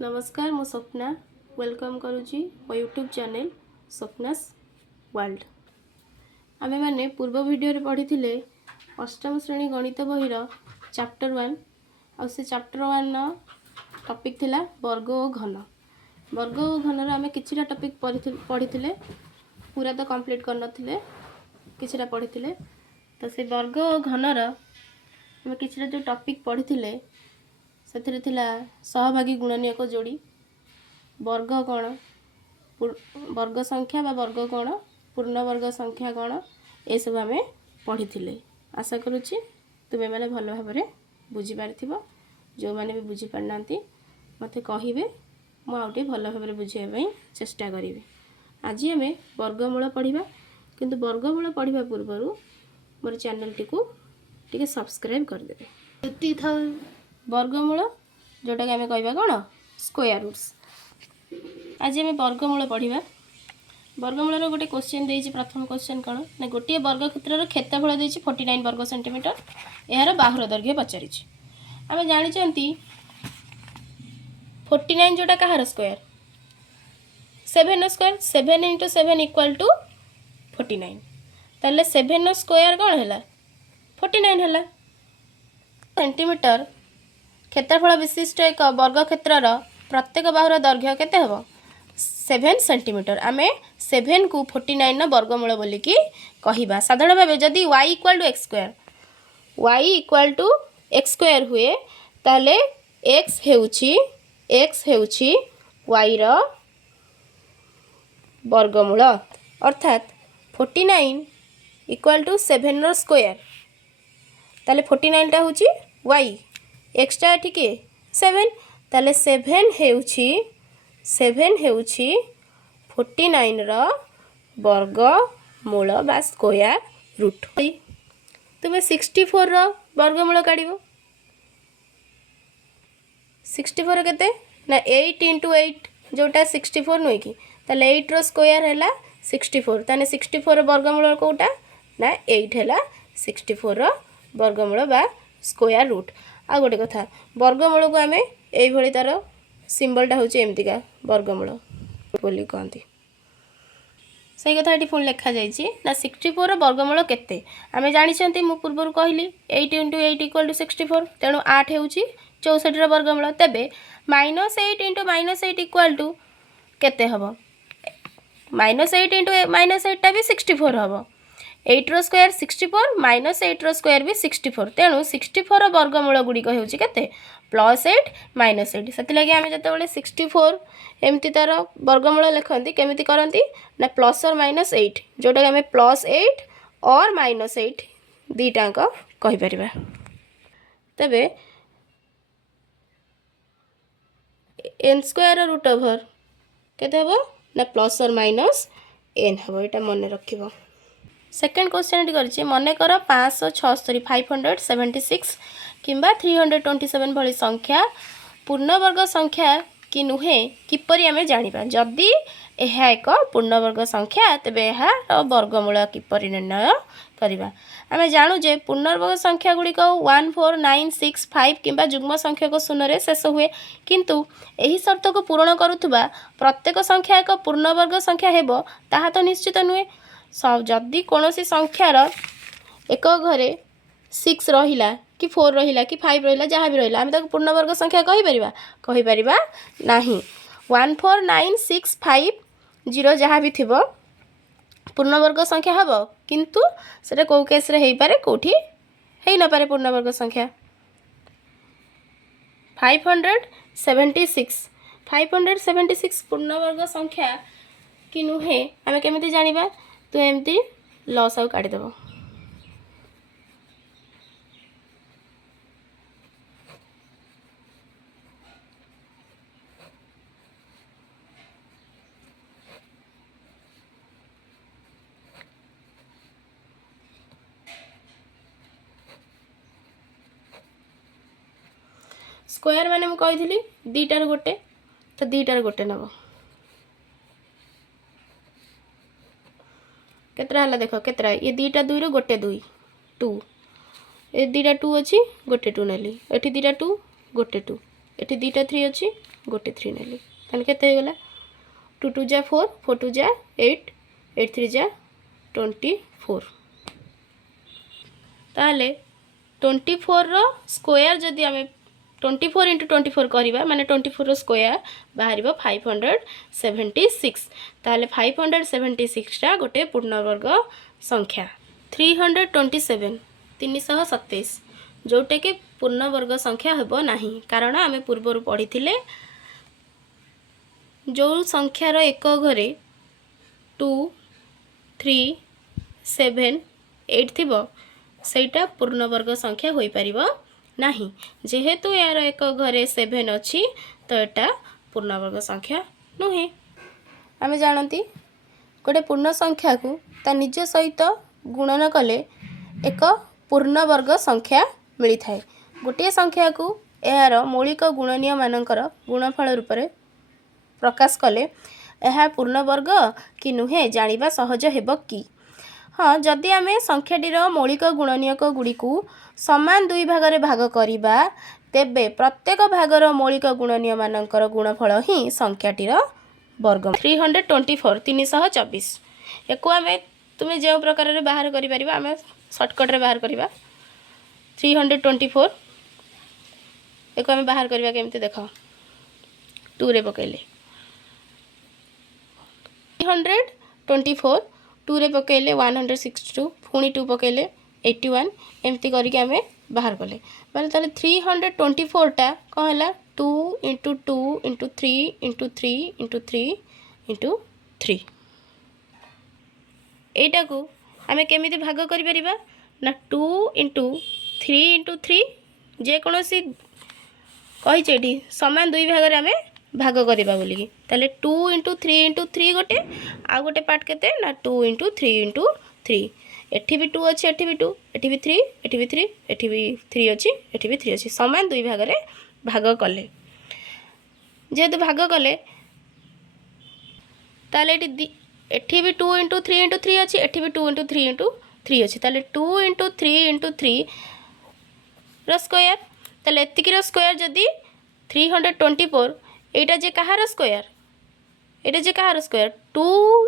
नमस्कार मु स्वप्ना वेलकम करुँची मो यूट्यूब चैनल स्वप्नास वर्ल्ड। आमे माने पूर्व वीडियो रे पढ़ी थिले अष्टम श्रेणी गणित बहिर चैप्टर 1 और से चैप्टर 1 ना टॉपिक थिला वर्ग और घन। वर्ग और घन रे आमे किछिटा टॉपिक पढ़ी थिले, पूरा तो कंप्लीट कर नथिले, किछिटा पढ़ी थिले। तो से वर्ग और घन रो आमे किछिटा जो टॉपिक पढ़ी थिले से सहभागी गुणनीयक जोड़ी, वर्ग कौन, वर्ग संख्या बा वर्ग कौन, पूर्ण वर्ग संख्या कौन, ये सब आम पढ़ी थिले। आशा करुच्ची तुम्हें मैंने भल भाव बुझी पारिथिबो। जो मैंने भी बुझी पारना मते कहिबे, मु आउटे भल भाव बुझाइबा चेष्टा करी। आज आम वर्गमूल पढ़ा, किंतु वर्गमूल पढ़ा पूर्व मोर चैनल टी को टिके सब्सक्राइब करदे। वर्गमूल जोटा कि आम कहवा कौन स्क्वायर रूट्स। आज आम वर्गमूल पढ़ा। वर्गमूल गोटे क्वेश्चन देछि। प्रथम क्वेश्चन कौन ना, गोटे वर्ग क्षेत्र क्षेत्रफल देछि 49 वर्ग सेंटीमीटर, यार बाहुर दैर्घ्य पचारि। आम जानी 49 जोटा कहार square 7 square, 7 into 7 equal to 49। ताले 7 स्क्वायर कौन है 49 है सेंटीमीटर। क्षेत्रफल विशिष्ट एक वर्ग क्षेत्र प्रत्येक बाहुर दैर्घ्य केते हबो 7 सेंटीमीटर। आमे 7 को 49 न वर्गमूल बोलिकी कहिबा। साधारण भाव जदि y equal to x square हुए ताले x हेउची y रो वर्गमूल, अर्थात 49 इक्वल टू 7 रो स्क्वायर। ताले 49 टा होची y, एक्स्ट्रा ठीक 7, ताले 7 हेउची 49 रो वर्गमूल बा स्क्वायर रूट। तुमे 64 रो वर्गमूल काढिबो। 64 केते ना 8 इंटू 8 जोटा 64 नुई कि, ताले 8 रो स्क्वायर हैला 64। ताने 64 रो वर्गमूल कोटा ना 8 हैला 64 रो वर्गमूल बा स्क्वायर रूट। आ गोटे कथा, वर्गमूल को आम ये तार सिंबलटा हूँ एमतीका वर्गमूल बोली कहती। सही कथा ये पुणी लिखा जाइए ना 64 वर्गमूल केते आम जानी। मु पूर्व कहली 8 इंटू 8 इक्वल टू 64, तेणु 8 हूँ 64 वर्गमूल। तेबे -8 इंटू -8 इक्वल टू केते हम, -8 इंटू -8 टा भी 64 हम। 8 रो स्क्वायर 64 माइनस 8 रो स्क्वायर भी 64, तेणु 64 वर्गमूल गुड़िक होउची केते +8 -8। से लगे आम जो 64 एमती तार वर्गमूल लिखती केमिति करती ना प्लस और -8, जोटा कि आम +8 और -8 दीटाक कहीपर। तेबे n स्क्वायर रूट ओवर केते हबो ना प्लस और -n हबो। एटा मन रखिबो। सेकेंड क्वेश्चन कर मन कर 576 576 किंबा 327 भली संख्या पूर्णवर्ग संख्या कि नुहे किपरि आमे जानिबा। जदि यह एक पूर्णवर्ग संख्या तेबे यह वर्गमूल किपरि निर्णय करिबा। आमे जानु जे पूर्णवर्ग संख्या गुड़िक 1 4 9 6 5 किंबा जुग्म संख्यक शून्य रे शेष हुए, किंतु एही शर्त को पूरण करुथुबा प्रत्येक संख्या एक पूर्णवर्ग संख्या हेबो ताहा तो निश्चित नुहे। जदि कौन सी संख्यार एक घरे 6 रहिला कि 4 रहिला कि 5 रहिला जहाँ भी रहिला आम ताको पूर्णवर्ग संख्या कही परिबा नाही। 1 4 9 6 5 0 जहाँ भी थिबो पूर्णवर्ग संख्या हबो, किंतु सेटा को केस रे हेई पारे कोठी हेई न पारे पूर्णवर्ग संख्या। 576 पूर्णवर्ग संख्या कि नुहे आमे केमिति जानिबा। तो एमती लॉस आउ काटी देबो। स्क्वायर माने मु कहिथिली दीटार गोटे, तो दीटार गोटे नबो। केतरा हला देखो केतरा, ये दीटा 2 रो गोटे 2 2, ए दीटा 2 अच्छी गोटे 2 नेली, एठी दीटा 2 गोटे 2, एठी दीटा 3 अच्छी गोटे 3 नेली ताने केते हो गला 2 2 जा 4 4 2 जा 8 8 3 जा 24 ताले 24 रो स्क्वायर जदि आमे 24 इंटू 24 करवा माने 24 रो स्क्वायर बाहर 576 ताले 576 टा गोटे पूर्णवर्ग संख्या 327 327 जोटा कि पूर्णवर्ग संख्या हेबो नाही कारण आमे पूर्वरु पढ़ी थिले जो संख्यार एक घरे 2 3 7 8 थिबो सेटा पूर्णवर्ग संख्या होई परिबो नाही जेहेतु यार एक घरे 7 अछि तो एटा पूर्णवर्ग संख्या नुहे आमे जानती गोटे पूर्ण संख्या को ता निज सहित गुणन कले एक पूर्णवर्ग संख्या मिली थाए गोटे संख्या को यार मौलिक गुणनीय मानकर गुणफल रूप में प्रकाश कले यह पूर्णवर्ग कि नुहे जानिबा सहज हेबो कि हाँ जदि आम संख्याटीर मौलिक गुणनीयक गुड़ी को समान दुई भाग में भाग करिबा तेबे प्रत्येक भागर मौलिक गुणनीय मानकर गुणफल ही संख्याटीर वर्ग 324 324 एको आम तुम्हें जो प्रकार बाहर कर आम सर्टकट रे बाहर करवा 324 एको आम बाहर करवा केमती देख 2 रे पकेले 324 2 रे पकेले 162 पुणी 2 पकेले 81 एमती करके आम बाहर कले माने ताले 324 टा कौन है 2 into 2 into 3 into 3 into 3 into 3 एटा को आम केमिति भाग करि ना 2 इंटू 3 इंटू 3 जेकोसी कही समान दुई भाग में आम भाग करवा बोलिकी ताले 2 इंटू 3 इंटू 3 गोटे आ गोटे पार्ट केते ना 2 इंटू 3 इंटू 3 एठी भी 2 अच्छे एठी भी 2 एठी भी 3 एठी भी 3 एठी भी 3 अच्छी एठी भी 3 अच्छी समान दुई भाग में भाग कले जेहेतु भाग कले ताले एठी भी 2 इंटू 3 इंटू 3 अच्छी एठी भी 2 इंटू 3 इंटू 3 अच्छी ताले 2 इंटू 3 इंटू 3 रो स्क्वायर ताले एतिकी रो स्क्वायर जदि 324 एटा जे कहार स्क्वायर एटा जे कहार स्क्वायर 2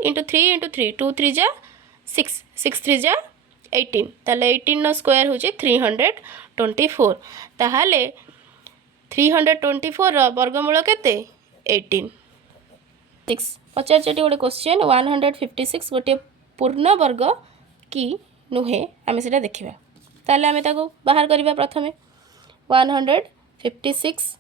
इंटू 3 इंटू 3 2 3 जा 6 6 3 जा 18 ताले 18 नो स्क्वायर होची 324 ताहाले 324 रो वर्गमूल केते 18 6 पचार चेटी गोटे क्वेश्चन 156 गोटे पूर्ण वर्ग कि नुहे आमे सेटा देखिबा ताले आमे ताको बाहर करबा प्रथमे 156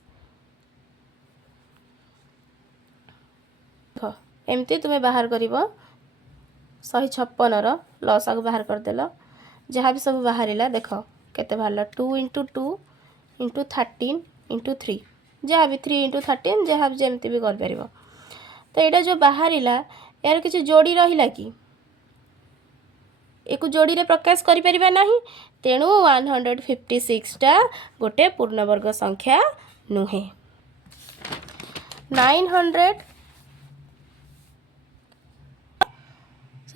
एमती तुम्हें बाहर कर 156 लस आग बाहर करदेल जहाँ भी सब बाहर देख केते बाहर 2 इंटू 2 इंटू 13 इंटू 3 जहाँ भी 3 इंटू 13 जहाँ भी जमती भी कर तो यहाँ जो बाहर यार किसी जोड़ी रहा कि एक जोड़ी रे प्रकाश करिपरिबा नाही तेणु 156 टा गोटे पूर्णवर्ग संख्या नुहे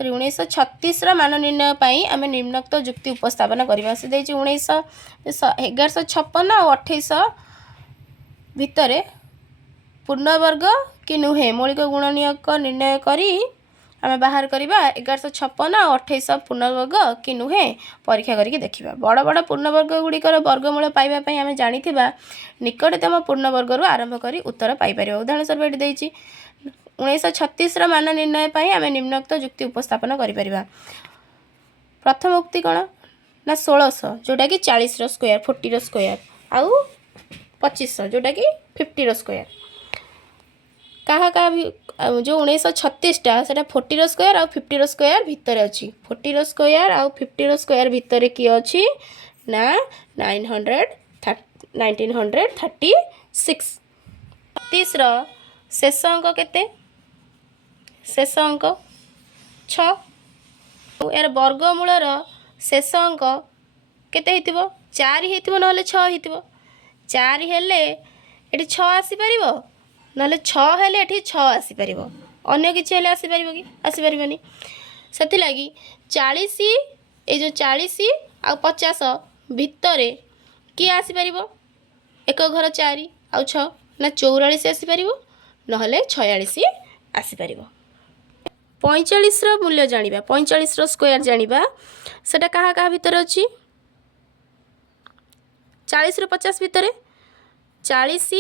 1936 मान निर्णय पाई आम निम्नोक्त जुक्ति उपस्थापन करवा से 1156 और 2800 भितर पूर्णवर्ग कि नुहे मौलिक गुणनीयक निर्णय करी आम बाहर करवा 1156 और 2800 पूर्णवर्ग कि नुहे परीक्षा करके देखा बड़ बड़ पूर्णवर्ग गुड़िकर वर्गमूल पाइबापी आम जानी निकटतम पूर्णवर्ग आरंभ कर उत्तर पाइपर उदाहरण स्वरूप ये 1936 मान निर्णय पाई आम निम्नोक्त जुक्ति उपस्थापन करिपरिबा प्रथम उक्ति कौन ना 1600 जोटा कि 40 रो स्क्वायर 40 रो स्क्वायर आउ 2500 जोटा कि 50 रो स्क्वायर कहा जो 1936 टा सेटा 40 रो स्क्वायर आउ 50 रो स्क्वायर भितर अच्छी 40 रो स्क्वायर आउ 50 रो स्क्वायर भितर किए अच्छी ना 1936 30 रो शेष अंक केते शेष अंक 6 यार वर्गमूलर शेष अंक केते हेतिबो 4 हेतिबो नहले 6 हेतिबो 4 हेले एठी 6 आसी परिबो नहले 6 हेले एठी 6 आसी परिबो अन्य किछि हेले आसी परिबो कि आसी परिबोनी सेति लागि 40 ए जो 40 आ 50 भितरे कि आसी परिबो एक घर 4 आउ 6 ना 44 आसीपर नहले 46 आसीपर 45 मूल्य जानिबा 45 स्क्वायर जानिबा सेटा कहा कहा भितर अच्छी 40 ରୁ 50 भितर 40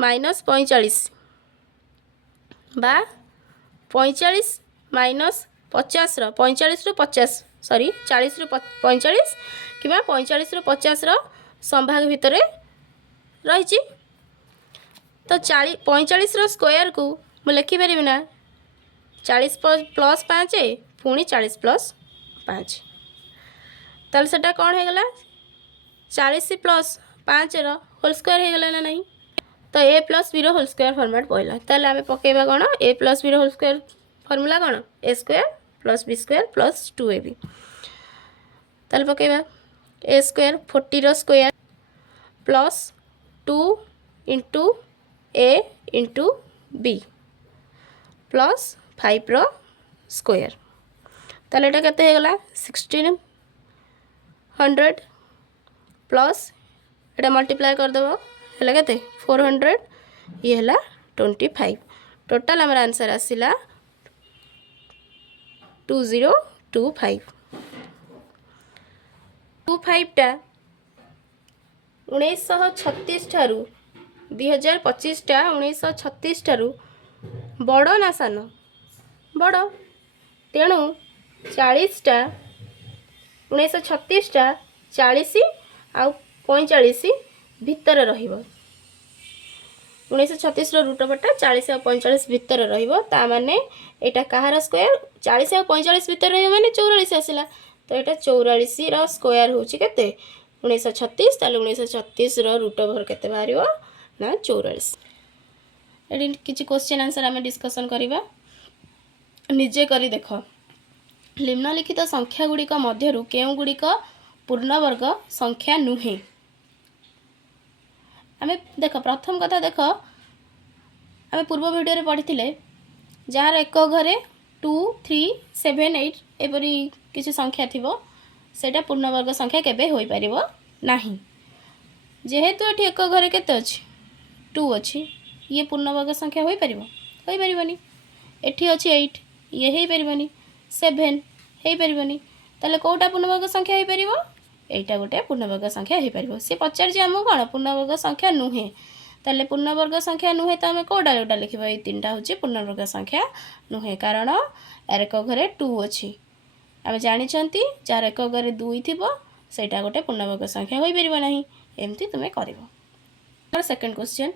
माइनस 45 बा 45 माइनस 50 45 ରୁ 50 सॉरी 40 ରୁ 45 कि 45 ରୁ 50 संभाग भितर रही तो 45 स्क्वायर को मु लिखिपर ना 40 प्लस 5 पुणी 40 प्लस 5 ताल सेटा कौन है गला 40 प्लस 5 होल स्क्वायर हो गला ना नहीं तो A plus B whole square format पड़ा ताल आम पकेबा कौन A plus B whole square formula कौन A square plus B square plus 2ab ताल पकेबा A square 40 square plus 2 into A into B plus 5 square ताल एटा केते हो गला 1600 प्लस एटा मल्टीप्लाई करदेव है के 400 ये है 25 टोटाल आमर आंसर आसला 2025 टा 1936 ठारू 2025 टा 1936 ठारू बड़ ना सान बड़ तेणु 40 टा 1936 टा 40 आउ 45 भितर रहिबो 1936 रूट ओवरटा 40 और 45 भितर रहिबो ता माने एटा कहार स्क्वायर 40 और 45 भितर रहिबो माने 44 आसिला तो एटा 44 रो स्क्वायर होची केते 1936 ताले 1936 रो रूट ओवर केते बाहरिबो ना 44 एडी किछि क्वेश्चन आंसर हमें डिस्कशन करिबा निजे करी देखो निम्नलिखित संख्या गुड़िक मध्यरु केउ गुड़िक पूर्णवर्ग संख्या नुहे आम देख प्रथम कथा देख आम पूर्व वीडियो पढ़ी जार एक घरे 2 3 7 8 एपरी किसी संख्या थी सेटा पूर्णवर्ग संख्या केबे होई परिबो नाही जेहेतु एठी एक घरे केते अछि 2 अछि ये पूर्णवर्ग संख्या होई परिबोनी एठी अछि 8 ये होई परिबोनी 7 होई परिबोनी ताले कोटा पूर्णवर्ग संख्या होई परिबो एटा गोटे पूर्णवर्ग संख्या हो पार सी पचार आम कौन पूर्णवर्ग संख्या नुहे ताले पूर्णवर्ग संख्या नुहे तो आम कौटा जोटा लिख ये 3टा हूँ पूर्णवर्ग संख्या नुहे कारण यार एक घरे 2 अच्छी आम जानते जार एक घरे 2 थी सेटा गोटे पूर्णवर्ग संख्या हो पार ना एमती तुम्हें कर second question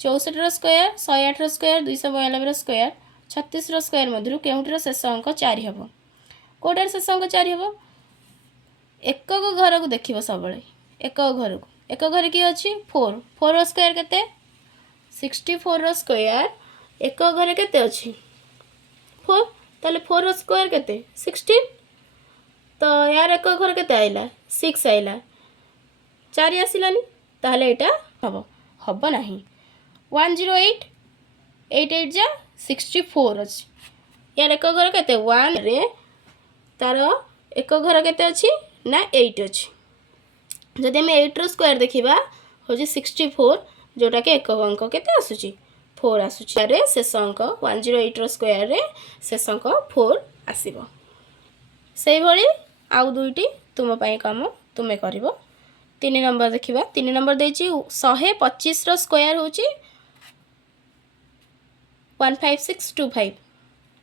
64 square 108 square 292 square 36 square मध्य केउटर शेष अंक 4 हम कौटार शेष अंक 4 हम एक घर को देख सब एक घर किए अच्छी 4 स्क्वायर केते 64 स्क्वायर एक घर केते अच्छी 4 ताले 4 स्क्वायर केते 16 तो यार एक घर केते आइला 6 आइला 4 आसिलानी ताहले एटा हब नाही 108 8 8 जा 64 अच्छी यार एक घर केते 1 रे तार एक घर केते अच्छी ना 8 अच्छी जदि आम 8 स्क्वायर देखा हूँ 64 जोटा कि एक अंक केते आसूची 4 आसूची रे शेष अंक 108 स्क्वायर रे शेष अंक 4 आसीबो से भली आउ दुईटी तुम पाई काम तुम्हें करिवो 3 नंबर देखिबा 3 नंबर देछि 125 स्क्वायर होची 15625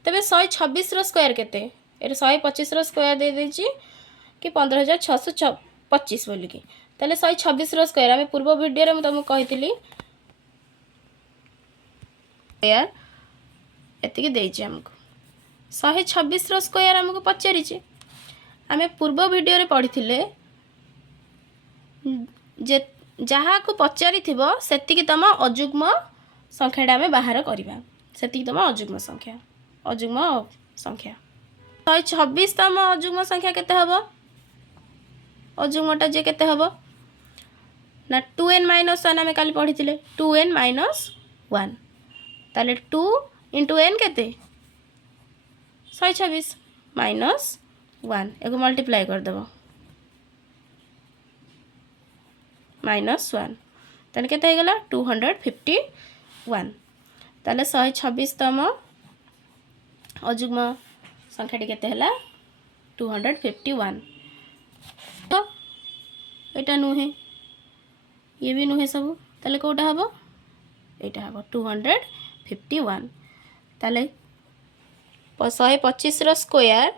तबे 126 स्क्वायर केते ए 125 स्क्वायर दे देछि कि 15625 बोलिकी ताले 126 स्क्वायर आम पूर्व वीडियो रे तुमको कही यार एतिकी देछि हमको 126 स्क्वायर हमको पचारि आम पूर्व वीडियो रे पढ़ी जे जहाँ को पचारि थिबो सेतिकी तम अजुग्म संख्याटा आम बाहर करवा सेतिकी तम अजुग्म संख्या 126 तम अजुग्म संख्या केते हबो अजुग्मटा जे केते हबो ना 2n - 1 आम काली पढ़ी 2n - 1 ताले 2 × n केते 126 - 1 एगो मल्टीप्लाई कर देबो -1 ताले केते गला 251 ताले 126तम अजुग्म संख्याटी केते हला 251 तो एटा नुहे ये भी नुहे सब ताले कोटा हबो एटा हबो 251 ताले 125 रो स्क्वायर